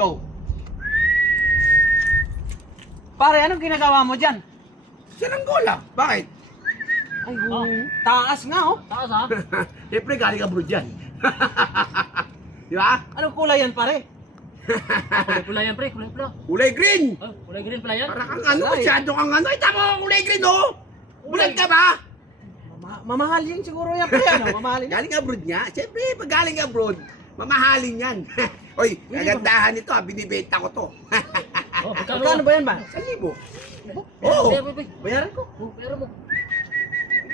Go. Pare, anong ginagawa mo dyan? Saranggola. Bakit? Ay, taas nga oh. Taas ha? Siyempre galing abroad yan. Di ba? Anong kulay yan, pare? Kulay pula yan pre, kulay pula. Kulay green. Oh, kulay green pala yan. Para kang ano, Wala eh. masyado kang ano. Ita mo, kulay green oh. Bulag ka ba? Mamahalin siguro yan, pare. Ano? Mamahalin yan. Galing abroad nga. Siyempre, pag galing abroad, mamahalin yan. Oy, kagandahan nito ha, binibenta ko to. Oh, Magkano ba yan ba? 1,000. Oo. Bayaran ko. Oh, pero mo.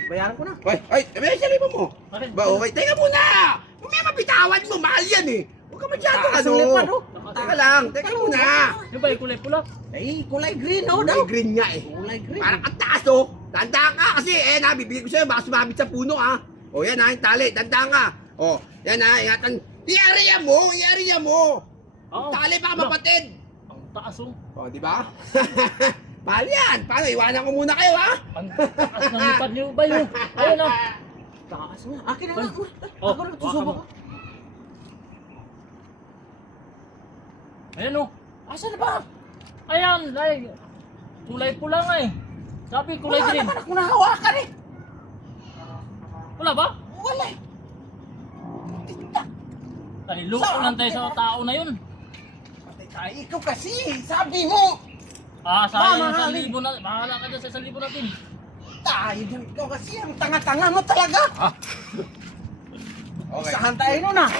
Bayaran ko na. Oy, may 1,000 mo. Bakit? Ba, okay, teka muna. May mabitawan mo, mahal yan eh. Huwag ka masyado Taas ano. ang lipad, oh. Teka lang, teka muna. Yung ba yung kulay pula? Ay, kulay green oh. Kulay daw. green nga eh. Kulay green. Parang ang taas oh. Tandaan ka kasi bibigyan ko sa'yo, baka sumabit sa puno ha. O yan ha, yung tali, tandaan ka. O, yan ha, ingatan. Iariya mo. Oo. Tali baka mapatid. Ang taas oh. O, di ba? Mahal yan. Paano, iwanan ko muna kayo ha. Ang taas ng lipad niyo ba yun? Ayun oh. Taas nga. Akin na nga. Oh, Ako na, susubok. Ayan oh. Asan na ba? Ayan, kulay pula nga eh. Sabi kulay Wala green. naman ako nahawakan eh. Wala ba? Wala eh. Naliloko lang tayo sa tao na yun. Patay tayo. Ikaw kasi. Sabi mo. Ah, sayang Mamahalin. 1,000 na. Bahala ka dyan sa 1,000 natin. Tayo dyan. Ikaw kasi. Ang tanga-tanga mo talaga. Okay. Isahan tayo nun ah.